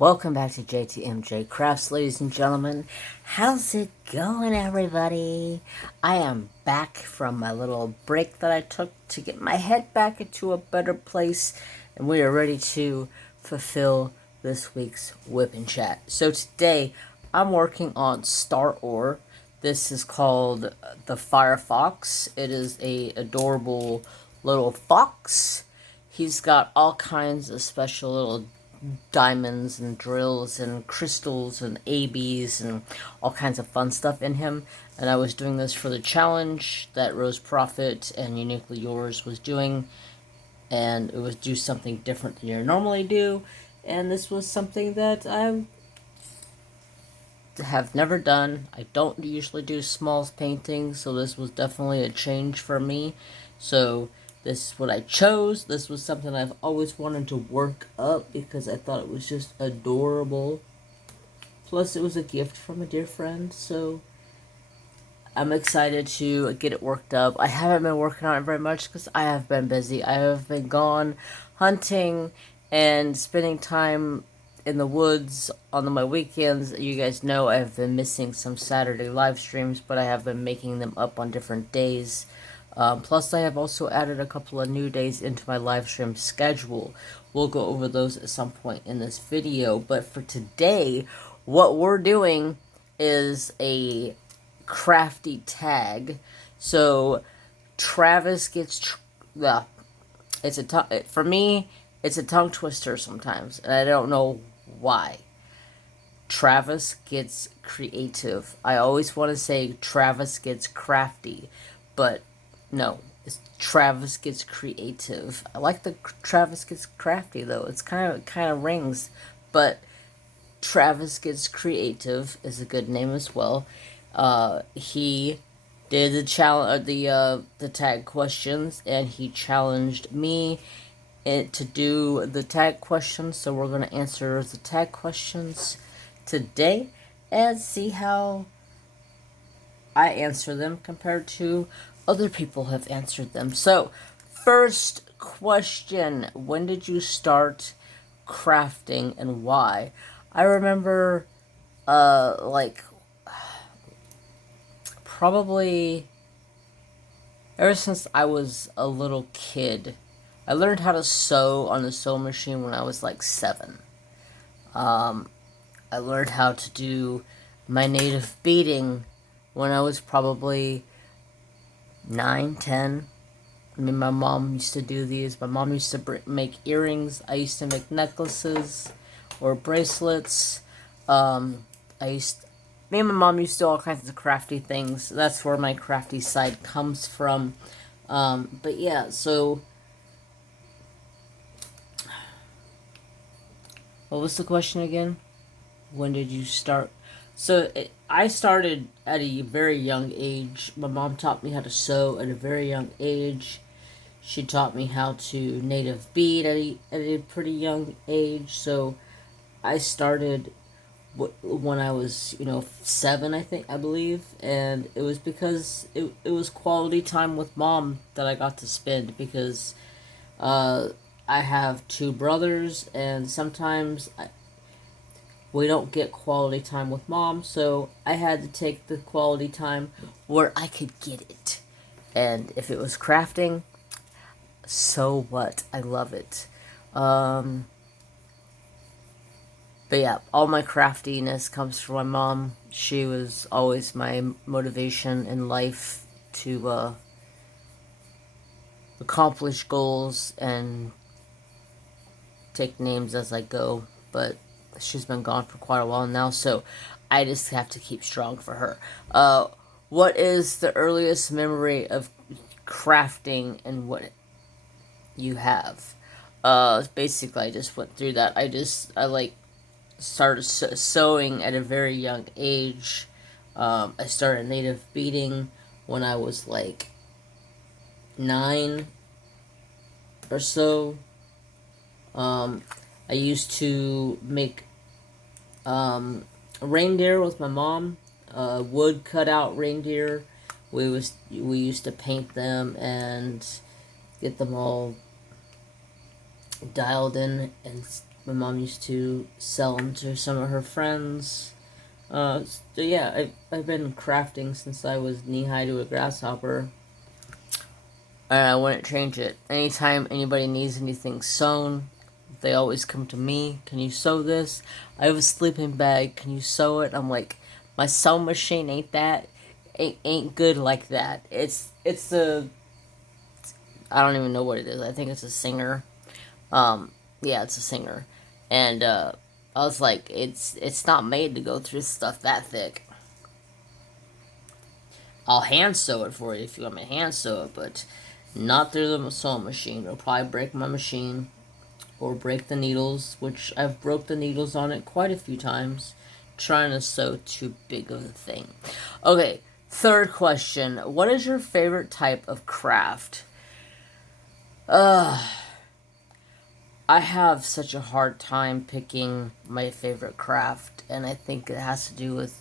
Welcome back to JTMJ Crafts, ladies and gentlemen. How's it going, everybody? I am back from my little break that I took to get my head back into a better place, and we are ready to fulfill this week's whip and chat. So today, I'm working on Star Ore. This is called the Firefox. It is a adorable little fox. He's got all kinds of special little diamonds and drills and crystals and ABs and all kinds of fun stuff in him. And I was doing this for the challenge that Rose Profit and Uniquely Yours was doing. And it was do something different than you normally do. And this was something that I have never done. I don't usually do small paintings, so this was definitely a change for me. So this is what I chose. This was something I've always wanted to work up because I thought it was just adorable. Plus, it was a gift from a dear friend, so I'm excited to get it worked up. I haven't been working on it very much because I have been busy. I have been gone hunting and spending time in the woods on my weekends. You guys know I've been missing some Saturday live streams, but I have been making them up on different days. Plus, I have also added a couple of new days into my live stream schedule. We'll go over those at some point in this video. But for today, what we're doing is a crafty tag. So Travis gets for me, it's a tongue twister sometimes, and I don't know why. Travis gets creative. I always want to say Travis gets crafty, but no, it's Travis gets creative. I like the Travis gets crafty though. It's kind of rings, but Travis gets creative is a good name as well. He did the challenge, the tag questions, and he challenged me to do the tag questions. So we're gonna answer the tag questions today and see how I answer them compared to other people have answered them. So, first question: when did you start crafting and why? I remember, probably ever since I was a little kid. I learned how to sew on the sewing machine when I was like 7. I learned how to do my native beading when I was probably 9, 10. I mean, my mom used to do these. My mom used to make earrings. I used to make necklaces or bracelets. Me and my mom used to do all kinds of crafty things. That's where my crafty side comes from. But yeah, so what was the question again? When did you start? So I started at a very young age. My mom taught me how to sew at a very young age. She taught me how to native bead at a pretty young age. So I started when I was, 7, I believe. And it was because it was quality time with mom that I got to spend because I have 2 brothers, and sometimes we don't get quality time with mom, so I had to take the quality time where I could get it. And if it was crafting, so what? I love it. But yeah, all my craftiness comes from my mom. She was always my motivation in life to accomplish goals and take names as I go. But she's been gone for quite a while now, so I just have to keep strong for her. What is the earliest memory of crafting and what you have? Basically, I just went through that. I started sewing at a very young age. I started native beading when I was like 9 or so. I used to make reindeer with my mom, wood cut out reindeer. We used to paint them and get them all dialed in and My mom used to sell them to some of her friends. So yeah, I've been crafting since I was knee-high to a grasshopper. And I wouldn't change it. Anytime anybody needs anything sewn, they always come to me. Can you sew this? I have a sleeping bag. Can you sew it? I'm like, my sewing machine ain't good like that. It's a, I don't even know what it is. I think it's a Singer. Yeah, it's a Singer. And I was like, it's not made to go through stuff that thick. I'll hand sew it for you if you want me to hand sew it, but not through the sewing machine. It'll probably break my machine or break the needles, which I've broke the needles on it quite a few times trying to sew too big of a thing. Okay, third question. What is your favorite type of craft? I have such a hard time picking my favorite craft, and I think it has to do with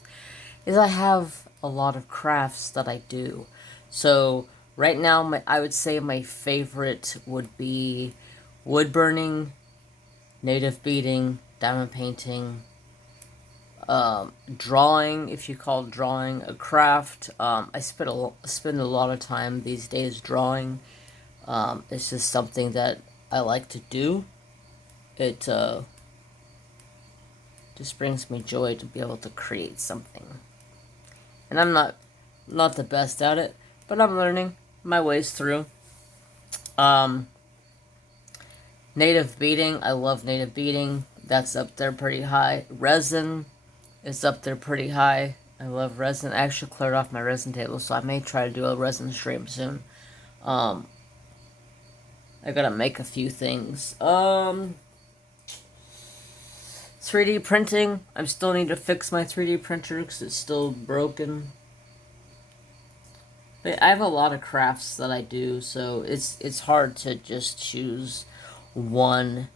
is I have a lot of crafts that I do. So right now, I would say my favorite would be wood burning, native beading, diamond painting, drawing, if you call drawing a craft. I spend a lot of time these days drawing. It's just something that I like to do. It just brings me joy to be able to create something. And I'm not the best at it, but I'm learning my ways through. Native beading, I love native beading. That's up there pretty high. Resin is up there pretty high. I love resin. I actually cleared off my resin table, so I may try to do a resin stream soon. I gotta make a few things. 3D printing. I still need to fix my 3D printer because it's still broken. But I have a lot of crafts that I do, so it's hard to just choose one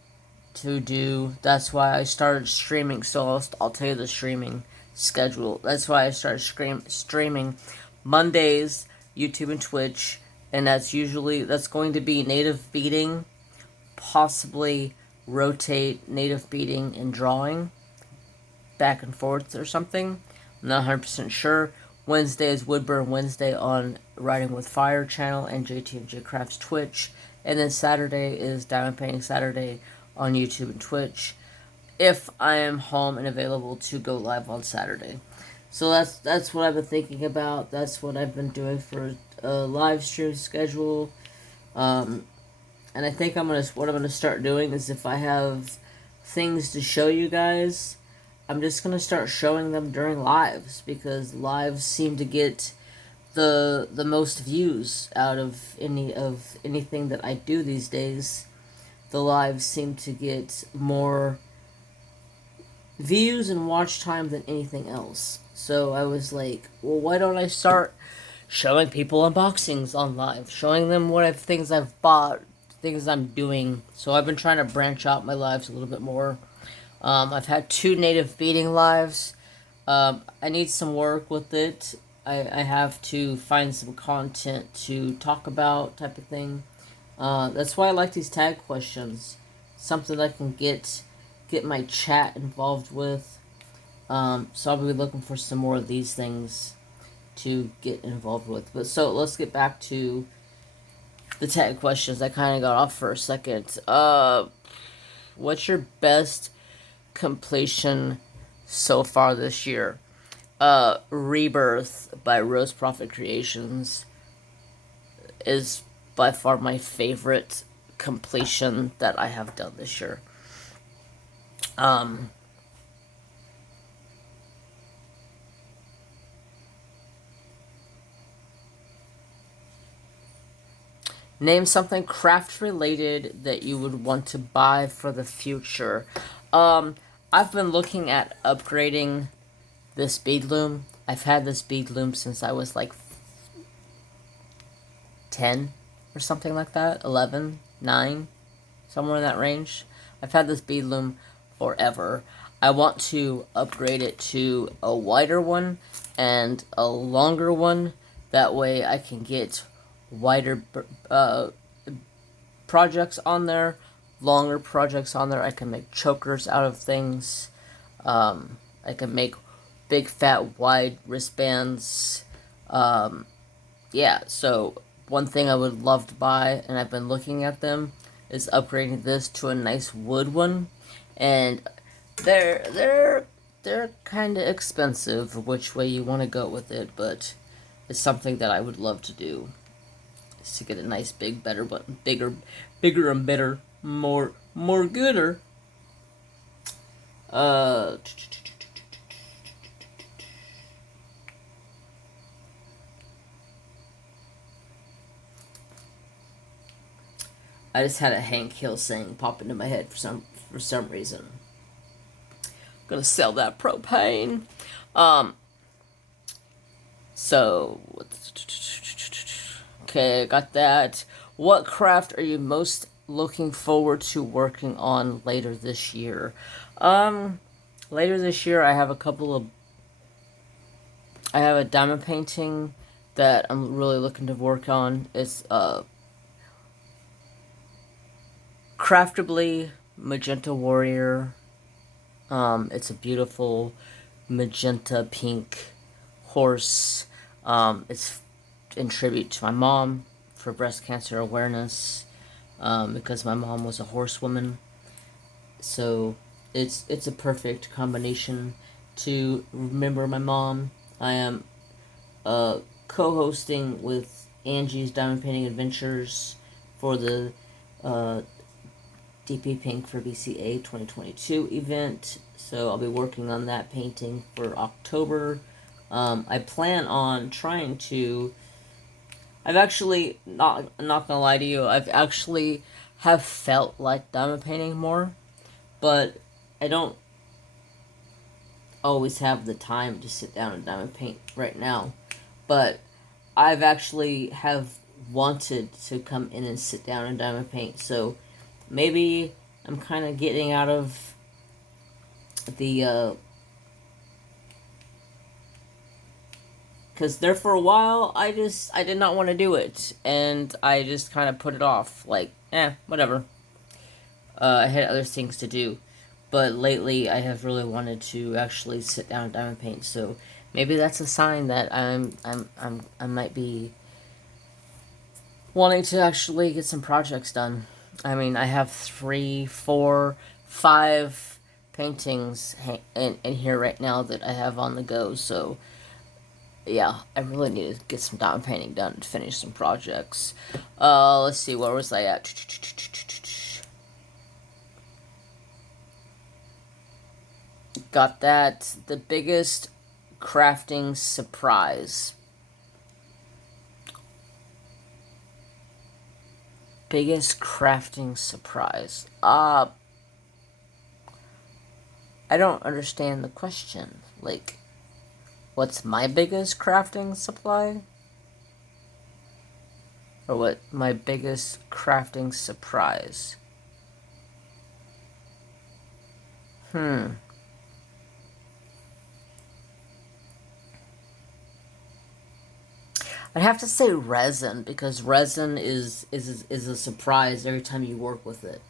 to do. That's why I started streaming. So I'll tell you the streaming schedule. That's why I started streaming Mondays, YouTube and Twitch, and that's going to be native beading, possibly rotate native beading and drawing back and forth or something. I'm not 100% sure. Wednesday is Woodburn Wednesday on Writing with Fire channel and JT&J Crafts Twitch. And then Saturday is Diamond Painting Saturday on YouTube and Twitch, if I am home and available to go live on Saturday. So that's what I've been thinking about. That's what I've been doing for a live stream schedule. And I think what I'm gonna start doing is if I have things to show you guys, I'm just gonna start showing them during lives, because lives seem to get the most views out of anything that I do these days. The lives seem to get more views and watch time than anything else. So I was like, well, why don't I start showing people unboxings on live, showing them things I've bought, things I'm doing. So I've been trying to branch out my lives a little bit more. I've had 2 native beading lives. I need some work with it. I have to find some content to talk about, type of thing. That's why I like these tag questions. Something I can get my chat involved with. So I'll be looking for some more of these things to get involved with. But so let's get back to the tag questions. I kind of got off for a second. What's your best completion so far this year? Rebirth by Rose Prophet Creations is by far my favorite completion that I have done this year. Name something craft related that you would want to buy for the future. I've been looking at upgrading this bead loom. I've had this bead loom since I was like 10 or something like that. 11, 9, somewhere in that range. I've had this bead loom forever. I want to upgrade it to a wider one and a longer one. That way I can get wider projects on there, longer projects on there. I can make chokers out of things. I can make big, fat, wide wristbands. Yeah, so one thing I would love to buy, and I've been looking at them, is upgrading this to a nice wood one. And they're kind of expensive, which way you want to go with it, but it's something that I would love to do. Is to get a nice big, better, but bigger and better, more gooder. I just had a Hank Hill saying pop into my head for some reason. I'm gonna sell that propane. So okay, I got that. What craft are you most looking forward to working on later this year? Later this year, I have a diamond painting that I'm really looking to work on. It's Craftably Magenta Warrior. It's a beautiful magenta pink horse. It's in tribute to my mom for breast cancer awareness, because my mom was a horsewoman. So it's a perfect combination to remember my mom. I am co-hosting with Angie's Diamond Painting Adventures for the DP Pink for BCA 2022 event, so I'll be working on that painting for October. I plan on trying to... I've actually, not gonna lie to you, I've actually have felt like diamond painting more, but I don't always have the time to sit down and diamond paint right now. But I've actually have wanted to come in and sit down and diamond paint, so maybe I'm kind of getting out of the, because there for a while, I did not want to do it, and I just kind of put it off, like, whatever. I had other things to do, but lately I have really wanted to actually sit down and diamond paint, so maybe that's a sign that I might be wanting to actually get some projects done. I mean, I have 3, 4, 5 paintings in here right now that I have on the go, so yeah, I really need to get some diamond painting done to finish some projects. Let's see, where was I at? Got that. The biggest crafting surprise. Biggest crafting surprise. I don't understand the question. Like, what's my biggest crafting supply? Or what my biggest crafting surprise? I'd have to say resin, because resin is a surprise every time you work with it.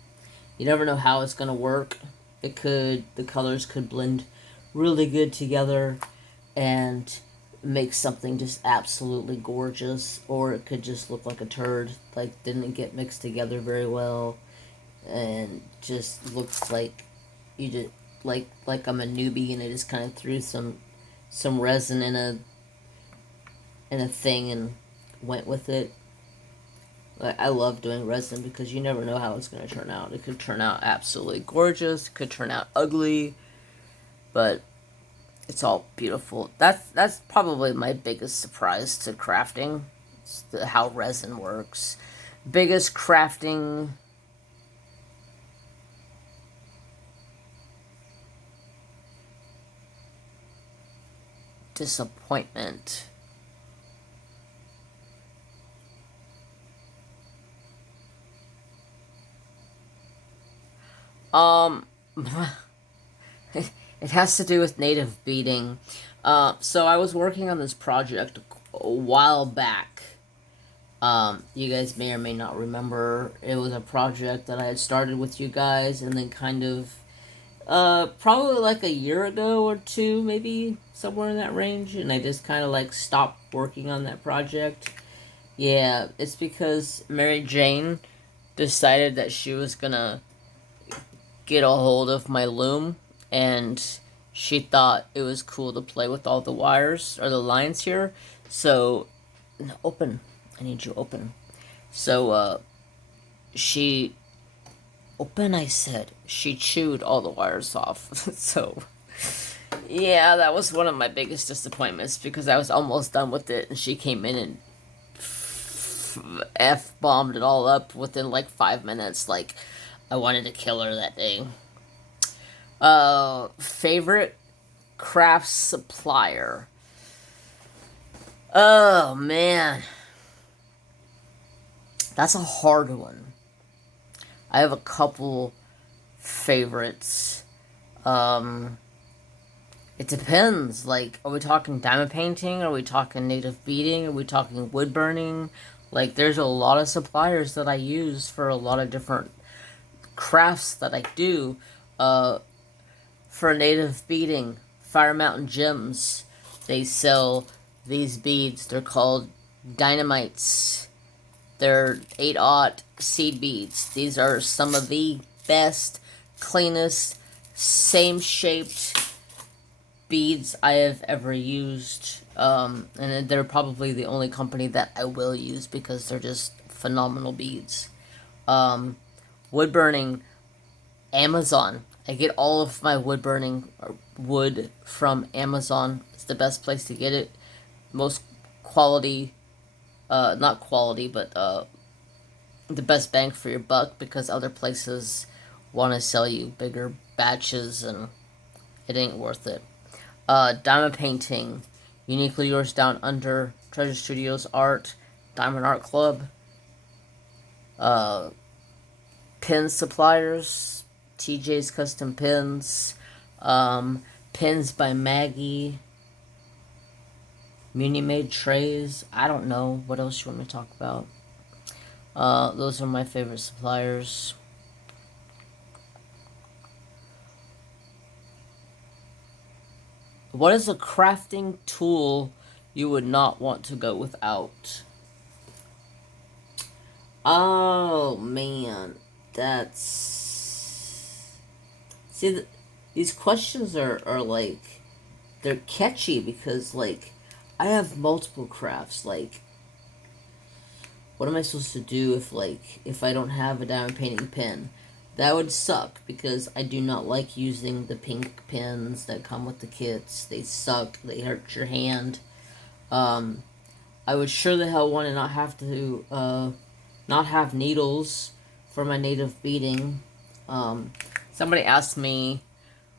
You never know how it's gonna work. The colors could blend really good together and make something just absolutely gorgeous, or it could just look like a turd, like didn't get mixed together very well, and just looks like you just like I'm a newbie and I just kind of threw some resin in a thing and went with it. I love doing resin because you never know how it's going to turn out. It could turn out absolutely gorgeous, it could turn out ugly, but it's all beautiful. That's probably my biggest surprise to crafting, how resin works. Biggest crafting disappointment. It has to do with native beading. So I was working on this project a while back. You guys may or may not remember, it was a project that I had started with you guys, and then kind of, probably like a year ago or two, maybe somewhere in that range, and I just kind of like stopped working on that project. Yeah, it's because Mary Jane decided that she was gonna get a hold of my loom, and she thought it was cool to play with all the wires or the lines here. So, open. I need you open. So, she open. I said she chewed all the wires off. So, yeah, that was one of my biggest disappointments because I was almost done with it, and she came in and F-bombed it all up within like 5 minutes. Like, I wanted to kill her that day. Favorite craft supplier. Oh man, that's a hard one. I have a couple favorites. It depends. Like, are we talking diamond painting? Are we talking native beading? Are we talking wood burning? Like, there's a lot of suppliers that I use for a lot of different crafts that I do. For native beading, Fire Mountain Gems, they sell these beads. They're called dynamites. They're 8/0 seed beads. These are some of the best, cleanest, same shaped beads I have ever used. And they're probably the only company that I will use because they're just phenomenal beads. Wood burning, Amazon. I get all of my wood burning wood from Amazon. It's the best place to get it. Most quality, not quality, but the best bang for your buck because other places want to sell you bigger batches and it ain't worth it. Diamond painting, Uniquely Yours Down Under, Treasure Studios Art, Diamond Art Club, pin suppliers, TJ's Custom Pins, Pins by Maggie, Muni Made Trays. I don't know what else you want me to talk about. Those are my favorite suppliers. What is a crafting tool you would not want to go without? Oh man, that's... See, these questions are like, they're catchy because, like, I have multiple crafts. Like, what am I supposed to do if I don't have a diamond painting pen? That would suck because I do not like using the pink pens that come with the kits. They suck. They hurt your hand. I would sure the hell want to not have needles for my native beading. Somebody asked me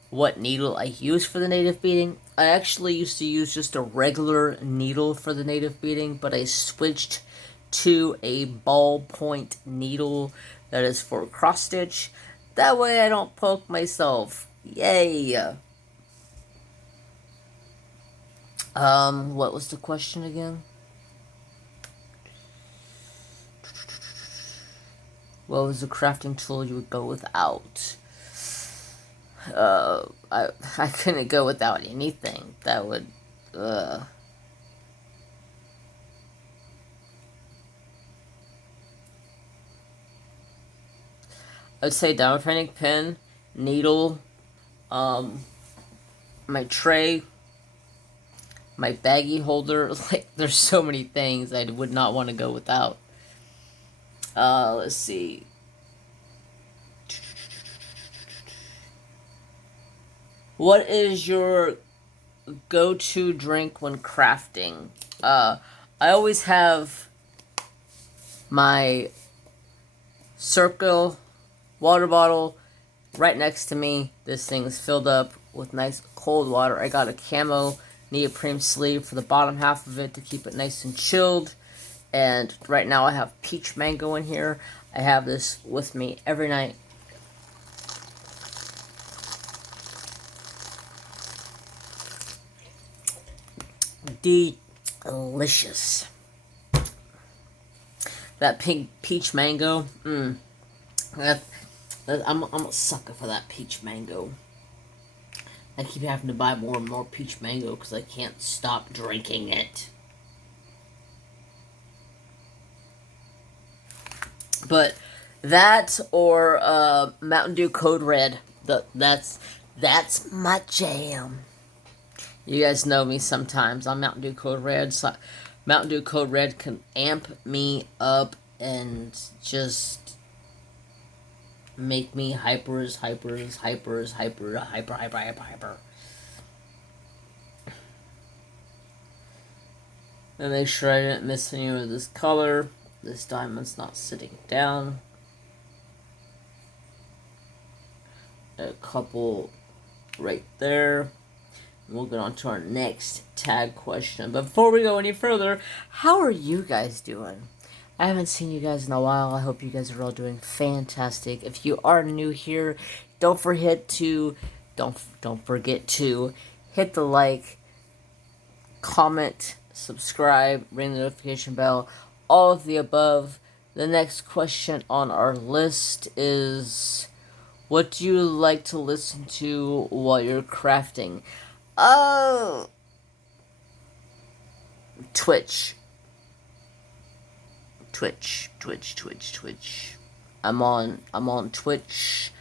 what needle I use for the native beading. I actually used to use just a regular needle for the native beading, but I switched to a ballpoint needle that is for cross stitch. That way I don't poke myself. Yay! What was the question again? What was the crafting tool you would go without? I couldn't go without anything. That would, I'd say diamond painting pen, needle, my tray, my baggie holder. Like, there's so many things I would not want to go without. Let's see. What is your go-to drink when crafting? I always have my Circle water bottle right next to me. This thing is filled up with nice cold water. I got a camo neoprene sleeve for the bottom half of it to keep it nice and chilled. And right now I have peach mango in here. I have this with me every night. Delicious. That pink peach mango. I'm a sucker for that peach mango. I keep having to buy more and more peach mango because I can't stop drinking it. But that or Mountain Dew Code Red. That's my jam. You guys know me sometimes. I'm Mountain Dew Code Red. So Mountain Dew Code Red can amp me up and just make me hyper. And make sure I didn't miss any of this color. This diamond's not sitting down. A couple right there. We'll get on to our next tag question. But before we go any further, how are you guys doing? I haven't seen you guys in a while. I hope you guys are all doing fantastic. If you are new here, don't forget to hit the like, comment, subscribe, ring the notification bell, all of the above. The next question on our list is, what do you like to listen to while you're crafting? Oh, Twitch. I'm on Twitch.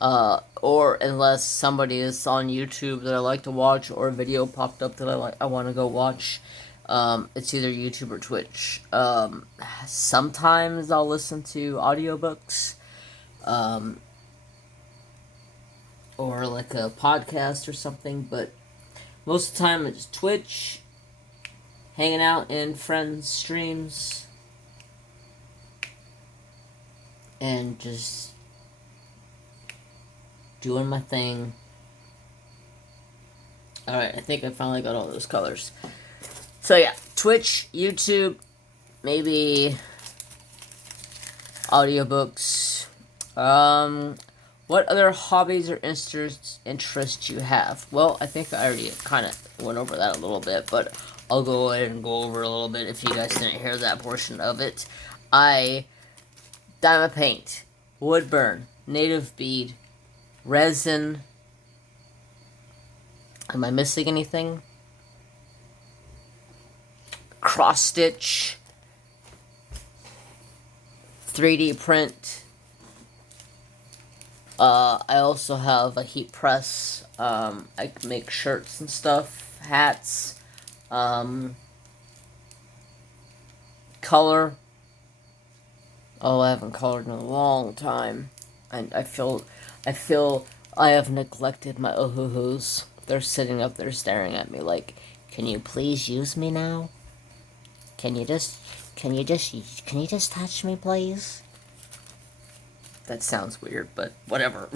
Or unless somebody is on YouTube that I like to watch, or a video popped up that I want to go watch. It's either YouTube or Twitch. Sometimes I'll listen to audiobooks. Or like a podcast or something, but most of the time it's Twitch, hanging out in friends' streams, and just doing my thing. Alright, I think I finally got all those colors. So yeah, Twitch, YouTube, maybe audiobooks. What other hobbies or interests you have? Well, I think I already kind of went over that a little bit, but I'll go ahead and go over a little bit if you guys didn't hear that portion of it. I diamond paint, wood burn, native bead, resin. Am I missing anything? Cross stitch, 3D print. I also have a heat press. I can make shirts and stuff, hats, color. Oh, I haven't colored in a long time, and I feel I have neglected my oohoo-hoos. They're sitting up there staring at me like, can you please use me now? Can you just touch me, please? That sounds weird, but whatever.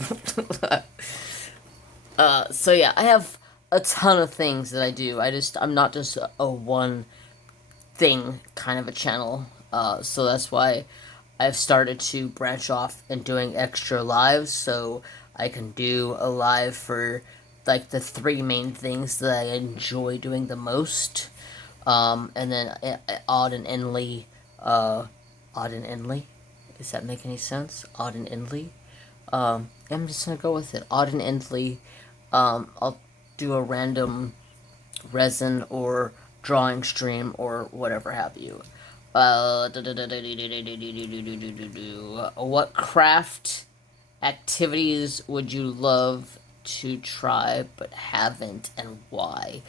So yeah, I have a ton of things that I do. I'm not just a one thing kind of a channel. So that's why I've started to branch off and doing extra lives, so I can do a live for like the 3 main things that I enjoy doing the most. And then odd and endly. Does that make any sense? Odd and endly. I'm just gonna go with it. Odd and endly. I'll do a random resin or drawing stream or whatever have you. What craft activities would you love to try but haven't, and why?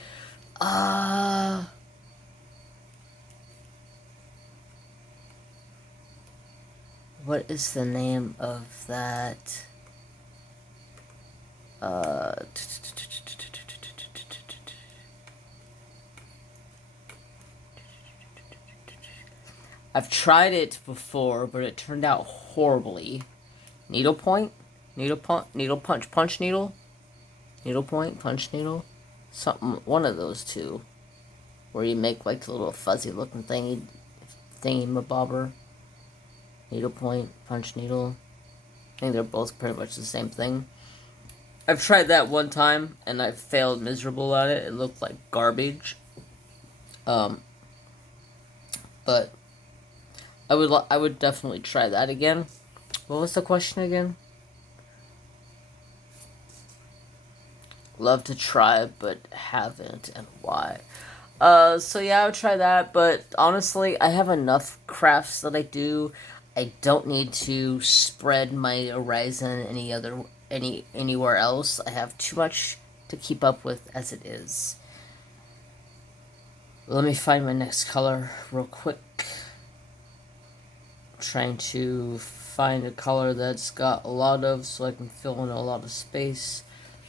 What is the name of that? I've tried it before, but it turned out horribly. Needlepoint? Needle punch, punch needle? Needlepoint, punch needle? Something, one of those two. Where you make like a little fuzzy looking thingy-mabobber. Needlepoint, punch needle. I think they're both pretty much the same thing. I've tried that one time, and I failed miserable at it. It looked like garbage. But I would definitely try that again. What was the question again? Love to try, but haven't, and why? So yeah, I would try that, but honestly, I have enough crafts that I do. I don't need to spread my horizon anywhere else. I have too much to keep up with as it is. Let me find my next color real quick. I'm trying to find a color that's got a lot of, so I can fill in a lot of space.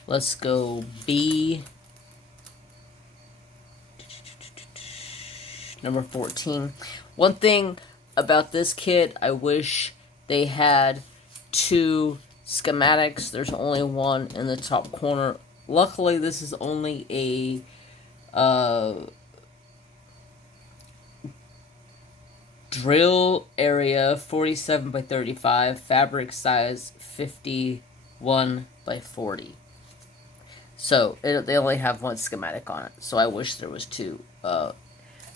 Let's go B. Number 14. One thing about this kit, I wish they had 2 schematics. There's only one in the top corner. Luckily, this is only a drill area 47 by 35, fabric size 51 by 40. So they only have one schematic on it. So I wish there was 2.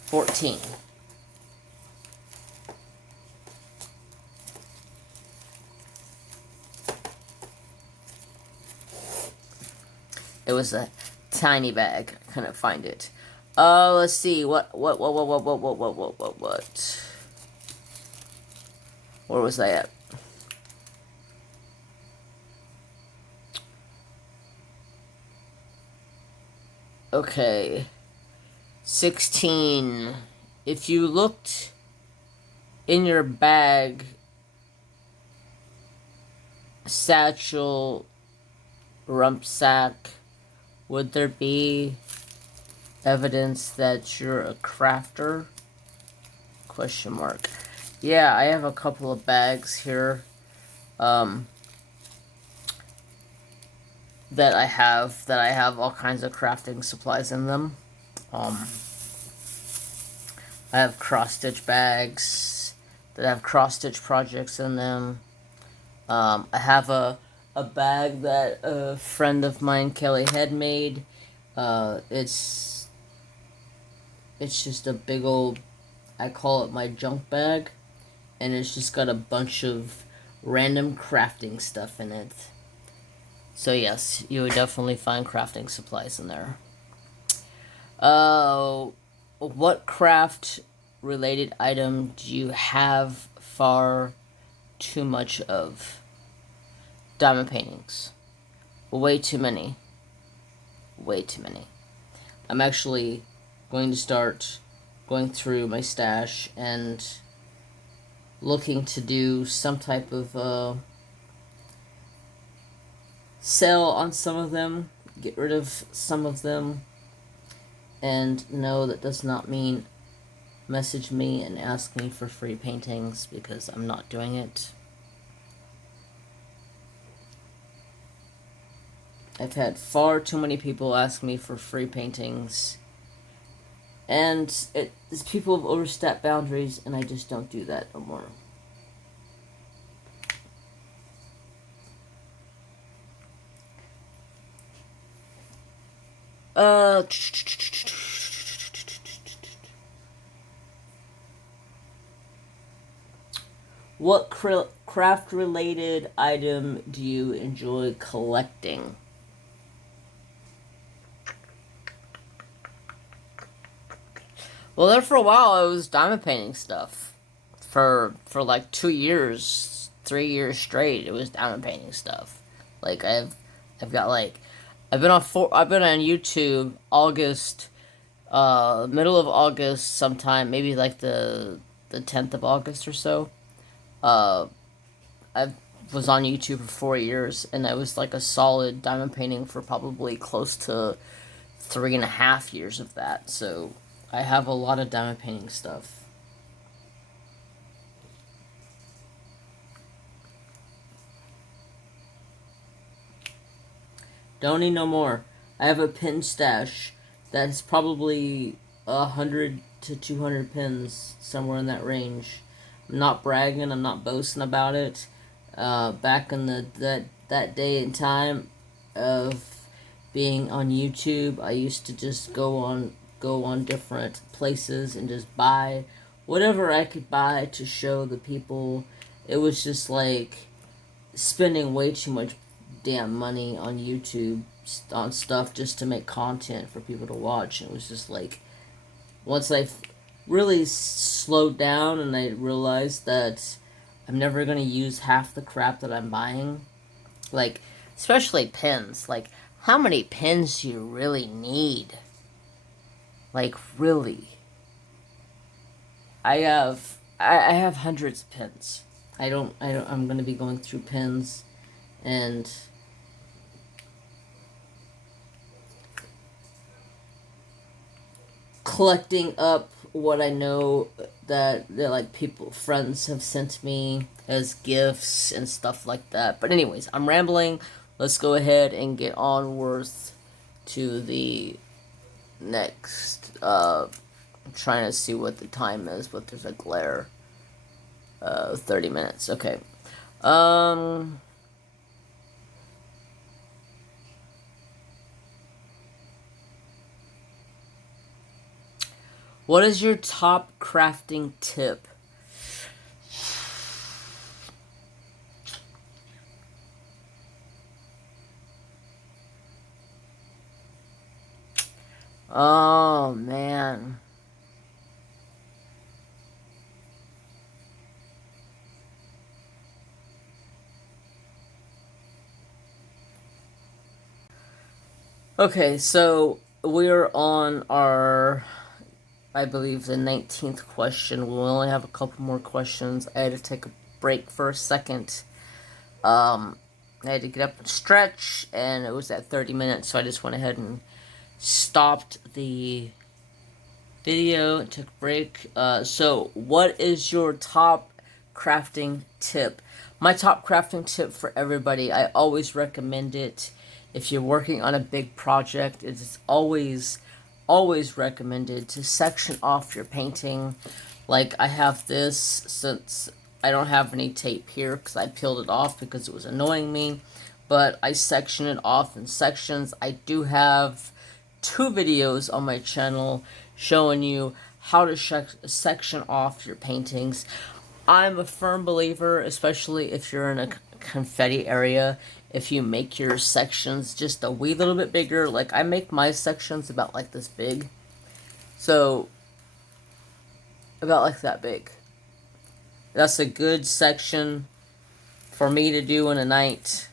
14. It was a tiny bag. I couldn't find it. Let's see. What? Where was I at? Okay. 16. If you looked in your bag, satchel, rumpsack, would there be evidence that you're a crafter? Question mark. Yeah, I have a couple of bags here that I have all kinds of crafting supplies in them. I have cross-stitch bags that have cross-stitch projects in them. I have a bag that a friend of mine, Kelly, had made. It's just a big old, I call it my junk bag, and it's just got a bunch of random crafting stuff in it. So yes, you would definitely find crafting supplies in there. What craft related item do you have far too much of? Diamond paintings. Way too many. Way too many. I'm actually going to start going through my stash and looking to do some type of sale on some of them, get rid of some of them, and no, that does not mean message me and ask me for free paintings, because I'm not doing it. I've had far too many people ask me for free paintings, and people have overstepped boundaries, and I just don't do that no more. What craft-related item do you enjoy collecting? Well, there for a while, I was diamond painting stuff. For like 2 years, 3 years straight, it was diamond painting stuff. Like I've got like I've been on YouTube August, middle of August sometime, maybe like the 10th of August or so. I was on YouTube for 4 years, and I was like a solid diamond painting for probably close to 3.5 years of that. So I have a lot of diamond painting stuff. Don't need no more. I have a pin stash that's probably 100 to 200 pins, somewhere in that range. I'm not bragging. I'm not boasting about it. Back in that day and time of being on YouTube, I used to just go on different places and just buy whatever I could buy to show the people. It was just like spending way too much damn money on YouTube on stuff just to make content for people to watch. It was just like, once I really slowed down and I realized that I'm never going to use half the crap that I'm buying, like, especially pens. Like, how many pens do you really need? Like, really? I have hundreds of pens. I'm going to be going through pens and collecting up what I know that like friends have sent me as gifts and stuff like that. But anyways, I'm rambling. Let's go ahead and get onwards to the next. I'm trying to see what the time is, but there's a glare. 30 minutes. Okay. What is your top crafting tip? Oh, man. Okay, so we're on our, I believe, the 19th question. We only have a couple more questions. I had to take a break for a second. I had to get up and stretch, and it was at 30 minutes, so I just went ahead and stopped the video and took a break. So what is your top crafting tip? My top crafting tip for everybody, I always recommend it. If you're working on a big project, it's always recommended to section off your painting. Like, I have this, since I don't have any tape here because I peeled it off because it was annoying me, but I section it off in sections. I do have 2 videos on my channel showing you how to section off your paintings. I'm a firm believer, especially if you're in a confetti area, if you make your sections just a wee little bit bigger. Like, I make my sections about like this big. So, about like that big. That's a good section for me to do in a night.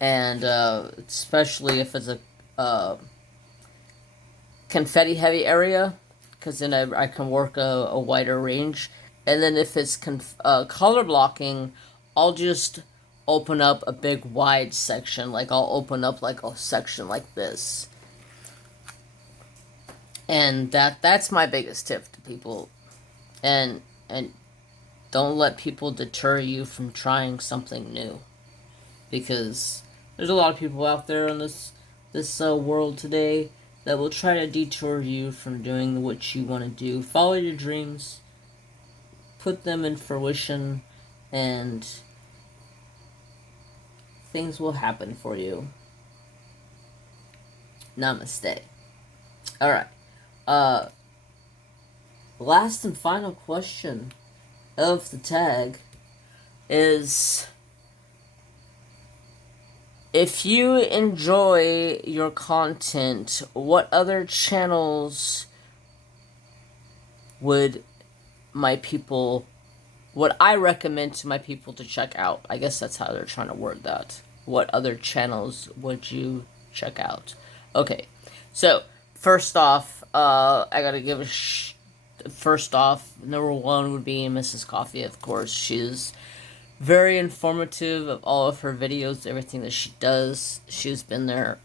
And especially if it's a confetti heavy area, because then I can work a wider range. And then if it's color blocking, I'll just open up a big wide section. Like, I'll open up like a section like this. And that's my biggest tip to people. And don't let people deter you from trying something new, because there's a lot of people out there in this world today that will try to detour you from doing what you want to do. Follow your dreams, put them in fruition, and things will happen for you. Namaste. Alright. Last and final question of the tag is, if you enjoy your content, what other channels would I recommend to my people to check out? I guess that's how they're trying to word that. What other channels would you check out? Okay, so first off, I gotta give first off, number 1 would be Mrs. Coffee, of course. She's very informative of all of her videos, everything that she does. She's been there.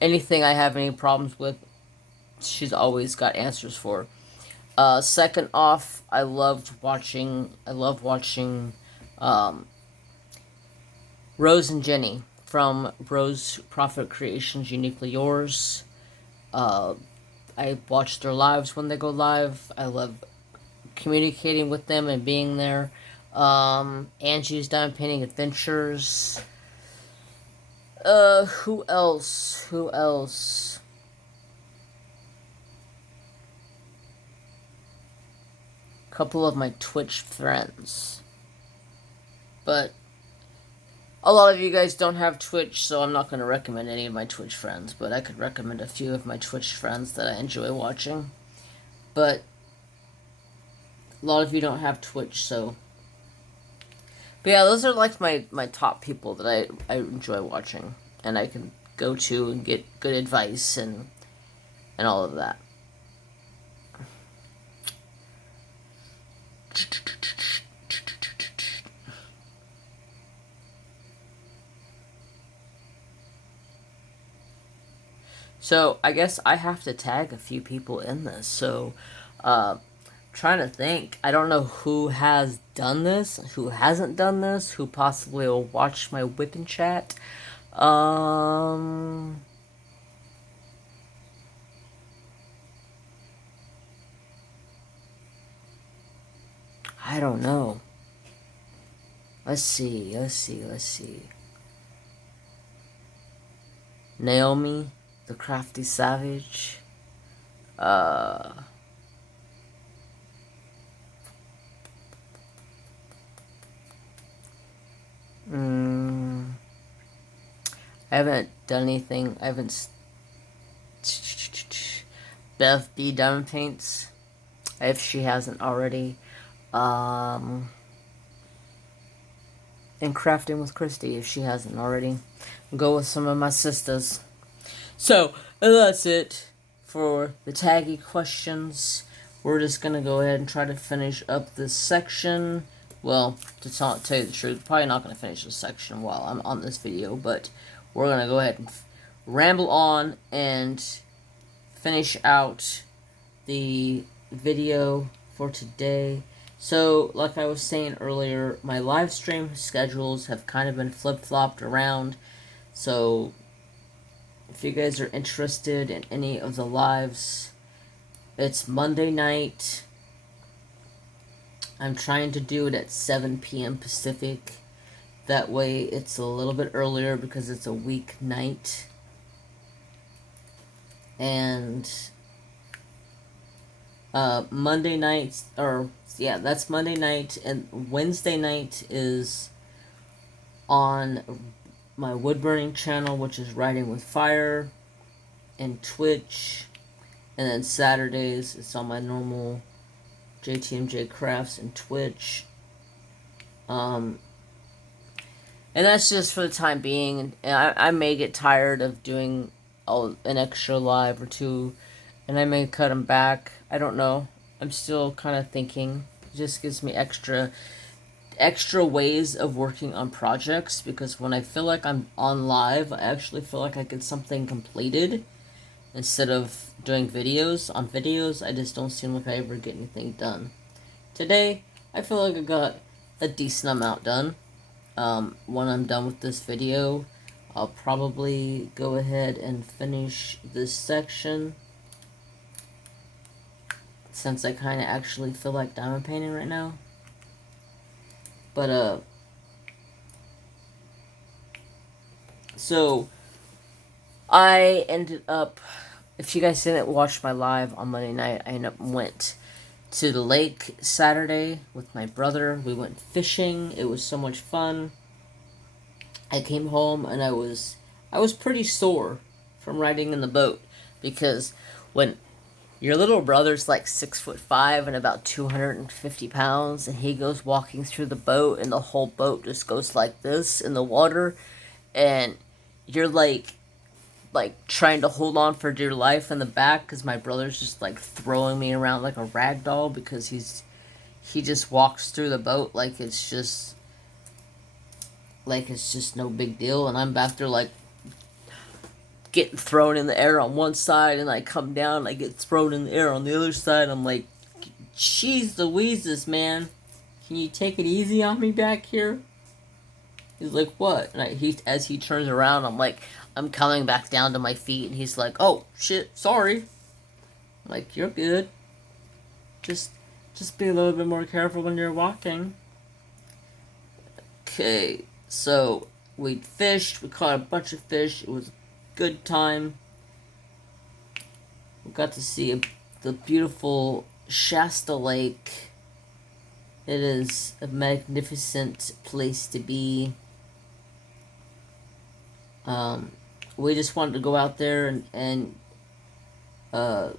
Anything I have any problems with, she's always got answers for. Second off, I love watching Rose and Jenny from Rose Profit Creations Uniquely Yours. I watch their lives when they go live. I love communicating with them and being there. Angie's Diamond Painting Adventures. Who else? couple of my Twitch friends. But a lot of you guys don't have Twitch, so I'm not going to recommend any of my Twitch friends, but I could recommend a few of my Twitch friends that I enjoy watching. But a lot of you don't have Twitch, so... But yeah, those are like my top people that I enjoy watching, and I can go to and get good advice and all of that. So, I guess I have to tag a few people in this. So, trying to think. I don't know who has done this, who hasn't done this, who possibly will watch my Wiccan chat. I don't know. Let's see. Naomi, the Crafty Savage. I haven't done anything. I haven't. Beth B. Diamond Paints, if she hasn't already. And Crafting with Christy, if she hasn't already. Go with some of my sisters. So, that's it for the taggy questions. We're just going to go ahead and try to finish up this section. Well, to tell you the truth, probably not going to finish this section while I'm on this video, but we're going to go ahead and ramble on and finish out the video for today. So, like I was saying earlier, my live stream schedules have kind of been flip-flopped around. So, if you guys are interested in any of the lives, it's Monday night. I'm trying to do it at 7 p.m. Pacific. That way it's a little bit earlier because it's a weeknight. And Monday nights, that's Monday night, and Wednesday night is on my wood burning channel, which is Writing with Fire, and Twitch. And then Saturdays it's on my normal JTMJ Crafts and Twitch. And that's just for the time being. And I may get tired of doing an extra live or two, and I may cut them back. I don't know. I'm still kind of thinking. It just gives me extra ways of working on projects, because when I feel like I'm on live, I actually feel like I get something completed instead of doing videos. On videos, I just don't seem like I ever get anything done. Today, I feel like I got a decent amount done. When I'm done with this video, I'll probably go ahead and finish this section, since I kind of actually feel like diamond painting right now. But, so, I ended up, if you guys didn't watch my live on Monday night, I went to the lake Saturday with my brother. We went fishing. It was so much fun. I came home and I was pretty sore from riding in the boat, because when your little brother's like 6'5" and about 250 pounds, and he goes walking through the boat, and the whole boat just goes like this in the water, and you're like trying to hold on for dear life in the back, because my brother's just like throwing me around like a rag doll, because he just walks through the boat like it's just no big deal, and I'm back there like getting thrown in the air on one side, and I come down, I get thrown in the air on the other side. I'm like, jeez Louises, man, can you take it easy on me back here? He's like, what? And as he turns around, I'm coming back down to my feet, and he's like, oh shit, sorry. I'm like, you're good. Just be a little bit more careful when you're walking. Okay, so we fished, we caught a bunch of fish. It was a good time. We got to see the beautiful Shasta Lake It is a magnificent place to be. We just wanted to go out there and uh,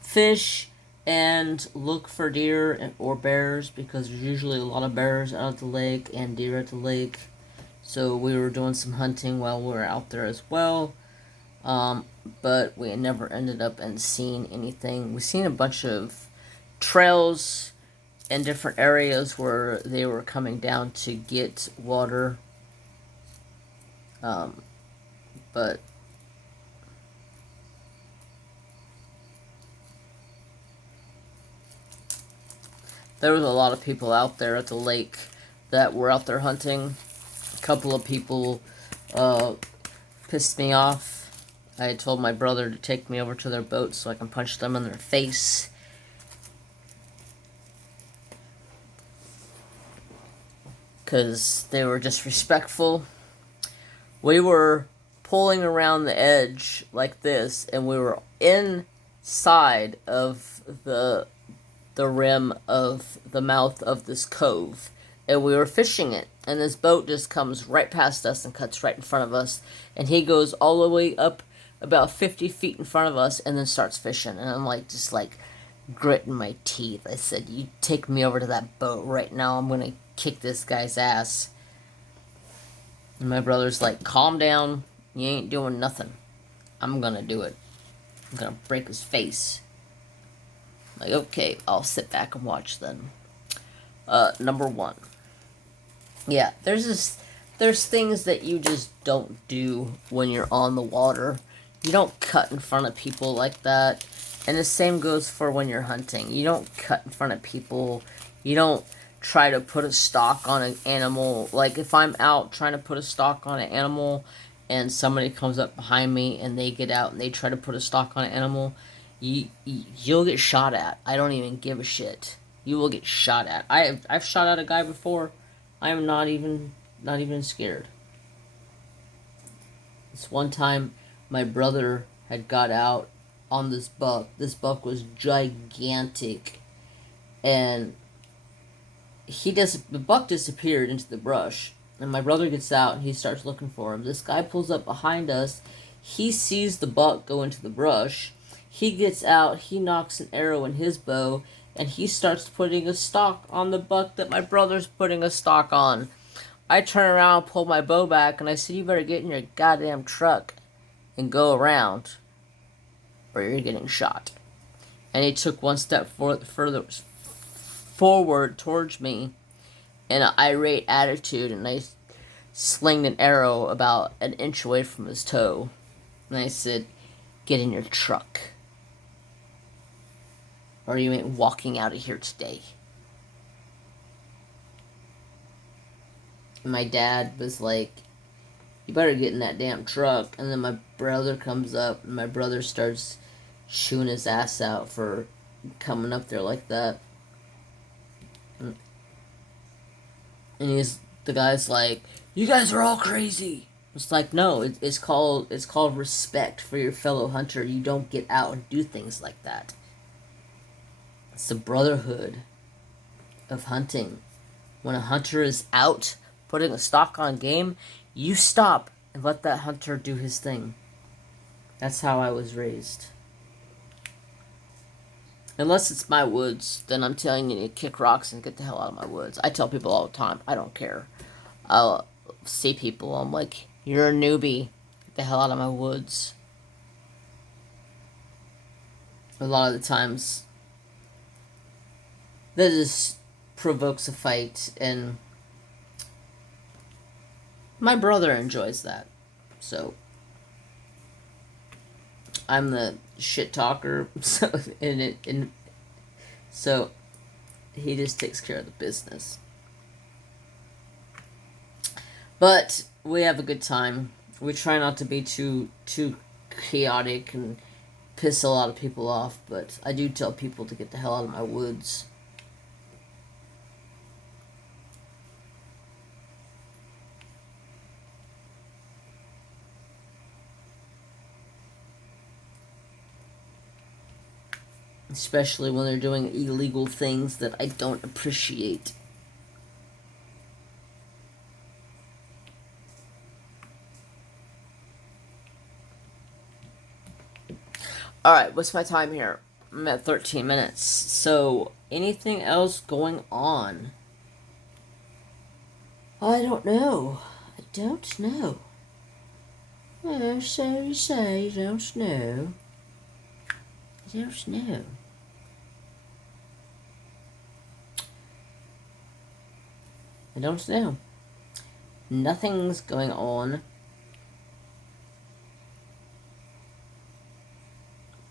fish and look for deer or bears, because there's usually a lot of bears out at the lake and deer at the lake. So we were doing some hunting while we were out there as well. But we never ended up and seen anything. We seen a bunch of trails in different areas where they were coming down to get water. But there was a lot of people out there at the lake that were out there hunting. A couple of people pissed me off. I told my brother to take me over to their boat so I can punch them in their face. Because they were disrespectful. We were pulling around the edge like this, and we were inside of the rim of the mouth of this cove, and we were fishing it, and this boat just comes right past us and cuts right in front of us, and he goes all the way up about 50 feet in front of us and then starts fishing. And I'm like, just like gritting my teeth. I said, you take me over to that boat right now, I'm gonna kick this guy's ass. And my brother's like, calm down, you ain't doing nothing, I'm gonna do it, I'm gonna break his face. I'm like, okay, I'll sit back and watch then. Number one. Yeah, there's things that you just don't do when you're on the water. You don't cut in front of people like that. And the same goes for when you're hunting. You don't cut in front of people. You don't try to put a stalk on an animal. Like, if I'm out trying to put a stalk on an animal and somebody comes up behind me and they get out and they try to put a stalk on an animal, you'll get shot at. I don't even give a shit. You will get shot at. I've shot at a guy before. I am not even scared. This one time, my brother had got out on this buck. This buck was gigantic, and the buck disappeared into the brush. And my brother gets out and he starts looking for him. This guy pulls up behind us. He sees the buck go into the brush. He gets out. He knocks an arrow in his bow, and he starts putting a stalk on the buck that my brother's putting a stalk on. I turn around, pull my bow back, and I said, you better get in your goddamn truck and go around, or you're getting shot. And he took one step further forward towards me in an irate attitude, and I slinged an arrow about an inch away from his toe. And I said, get in your truck, or you ain't walking out of here today. And my dad was like, you better get in that damn truck. And then my brother comes up, and my brother starts chewing his ass out for coming up there like that. And the guy's like, you guys are all crazy. It's like, no, it's called respect for your fellow hunter. You don't get out and do things like that. It's the brotherhood of hunting. When a hunter is out putting a stalk on game, you stop and let that hunter do his thing. That's how I was raised. Unless it's my woods, then I'm telling you to kick rocks and get the hell out of my woods. I tell people all the time, I don't care. I'll see people, I'm like, you're a newbie. Get the hell out of my woods. A lot of the times, that just provokes a fight, and my brother enjoys that. So, I'm the shit talker, so so he just takes care of the business. But we have a good time. We try not to be too chaotic and piss a lot of people off, but I do tell people to get the hell out of my woods. especially when they're doing illegal things that I don't appreciate. Alright, what's my time here? I'm at 13 minutes. So, anything else going on? I don't know. I don't know. Oh, so you say you don't know. I don't know. I don't know. Nothing's going on.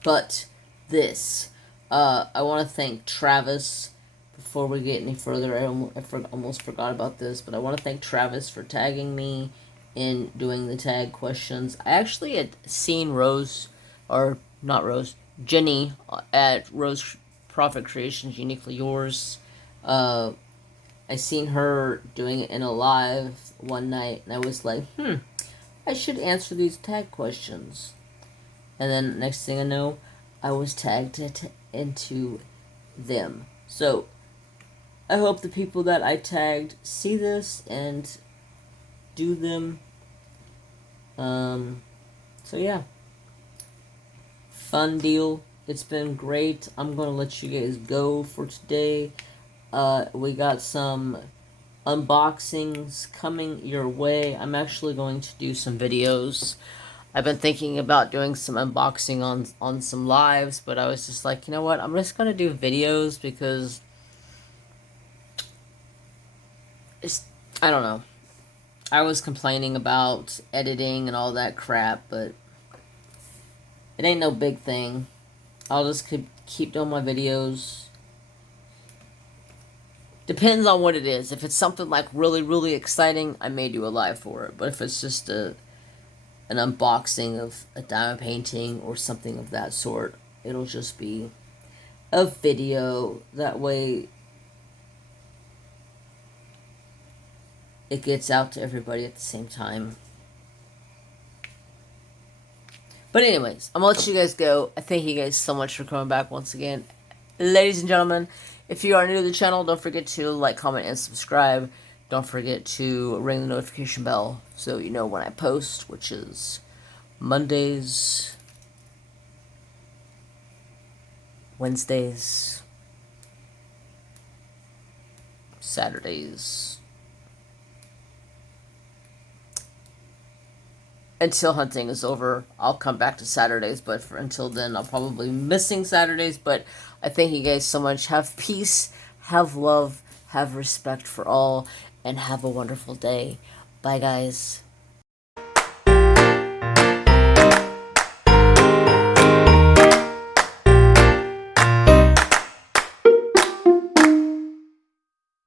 But this. I want to thank Travis. Before we get any further, I almost forgot about this, but I want to thank Travis for tagging me in doing the tag questions. I actually had seen Rose, or not Rose, Jenny at Rose Profit Creations, Uniquely Yours. I seen her doing it in a live one night, and I was like, I should answer these tag questions. And then next thing I know, I was tagged into them. So, I hope the people that I tagged see this and do them. So yeah. Fun deal. It's been great. I'm going to let you guys go for today. We got some unboxings coming your way. I'm actually going to do some videos. I've been thinking about doing some unboxing on some lives, but I was just like, you know what? I'm just going to do videos because I don't know. I was complaining about editing and all that crap, but it ain't no big thing. I'll just keep doing my videos. Depends on what it is. If it's something like really, really exciting, I may do a live for it. But if it's just an unboxing of a diamond painting or something of that sort, it'll just be a video. That way it gets out to everybody at the same time. But anyways, I'm going to let you guys go. I thank you guys so much for coming back once again. Ladies and gentlemen, if you are new to the channel, don't forget to like, comment, and subscribe. Don't forget to ring the notification bell so you know when I post, which is Mondays, Wednesdays, Saturdays. Until hunting is over, I'll come back to Saturdays, but until then, I'll probably be missing Saturdays, but I thank you guys so much. Have peace, have love, have respect for all, and have a wonderful day. Bye, guys.